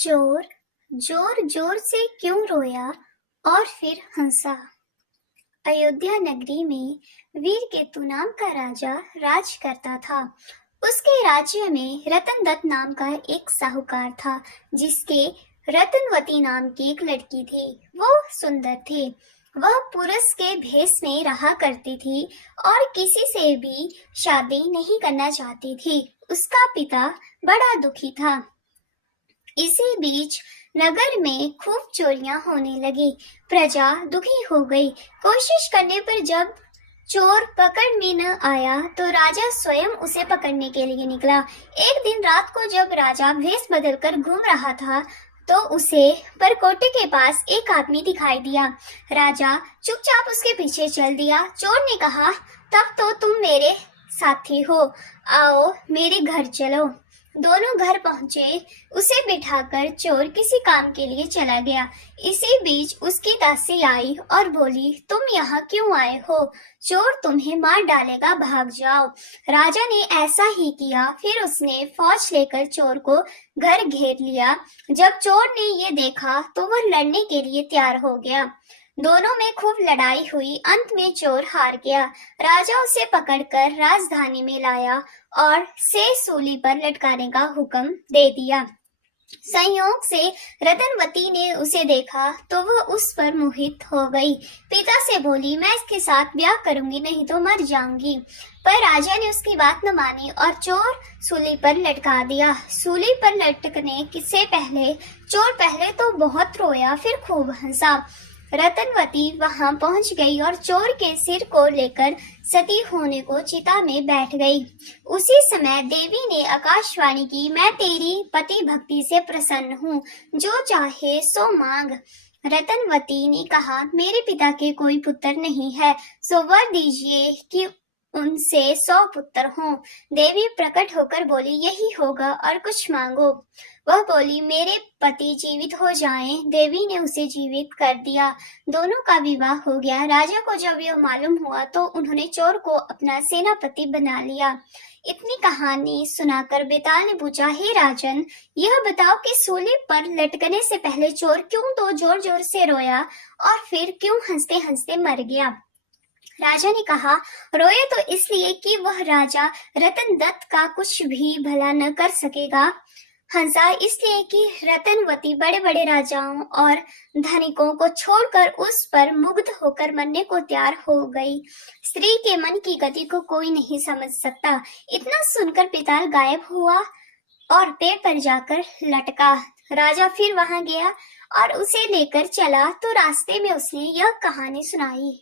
चोर जोर जोर से क्यों रोया और फिर हंसा। अयोध्या नगरी में वीर केतु नाम का राजा राज करता था। उसके राज्य में रतन दत्त नाम का एक साहूकार था, जिसके रतनवती नाम की एक लड़की थी। वो सुंदर थी। वह पुरुष के भेष में रहा करती थी और किसी से भी शादी नहीं करना चाहती थी। उसका पिता बड़ा दुखी था। इसी बीच नगर में खूब चोरियां होने लगी। प्रजा दुखी हो गई। कोशिश करने पर जब चोर पकड़ में न आया तो राजा स्वयं उसे पकड़ने के लिए निकला। एक दिन रात को जब राजा भेष बदलकर घूम रहा था तो उसे परकोटे के पास एक आदमी दिखाई दिया। राजा चुपचाप उसके पीछे चल दिया। चोर ने कहा, तब तो तुम मेरे साथी हो, आओ मेरे घर चलो। दोनों घर पहुंचे। उसे बिठाकर चोर किसी काम के लिए चला गया। इसी बीच उसकी दासी आई और बोली, तुम यहाँ क्यों आए हो? चोर तुम्हें मार डालेगा, भाग जाओ। राजा ने ऐसा ही किया। फिर उसने फौज लेकर चोर को घर घेर लिया। जब चोर ने ये देखा तो वह लड़ने के लिए तैयार हो गया। दोनों में खूब लड़ाई हुई। अंत में चोर हार गया। राजा उसे पकड़कर राजधानी में लाया और से सूली पर लटकाने का हुक्म दे दिया। संयोग से रतनवती ने उसे देखा तो वह उस पर मोहित हो गई। पिता से बोली, मैं इसके साथ ब्याह करूंगी, नहीं तो मर जाऊंगी। पर राजा ने उसकी बात न मानी और चोर सूली पर लटका दिया। सूली पर लटकने से पहले चोर पहले तो बहुत रोया, फिर खूब हंसा। रतनवती वहां पहुंच गई और चोर के सिर को लेकर सती होने को चिता में बैठ गई। उसी समय देवी ने आकाशवाणी की, मैं तेरी पति भक्ति से प्रसन्न हूँ, जो चाहे सो मांग। रतनवती ने कहा, मेरे पिता के कोई पुत्र नहीं है, सो वर दीजिए कि उनसे 100 पुत्र हों। देवी प्रकट होकर बोली, यही होगा और कुछ मांगो। वह बोली, मेरे पति जीवित हो जाएं। देवी ने उसे जीवित कर दिया। दोनों का विवाह हो गया। राजा को जब यह मालूम हुआ तो उन्होंने चोर को अपना सेनापति बना लिया। इतनी कहानी सुनाकर बेताल ने पूछा, हे राजन, यह बताओ कि सूली पर लटकने से पहले चोर क्यों तो जोर जोर से रोया और फिर क्यों हंसते हंसते मर गया? राजा ने कहा, रोए तो इसलिए कि वह राजा रतन दत्त का कुछ भी भला न कर सकेगा। हंसा इसलिए कि रतनवती बड़े बड़े राजाओं और धनिकों को छोड़कर उस पर मुग्ध होकर मरने को तैयार हो गई। स्त्री के मन की गति को कोई नहीं समझ सकता। इतना सुनकर पिताल गायब हुआ और पेड़ पर जाकर लटका। राजा फिर वहां गया और उसे लेकर चला तो रास्ते में उसने यह कहानी सुनाई।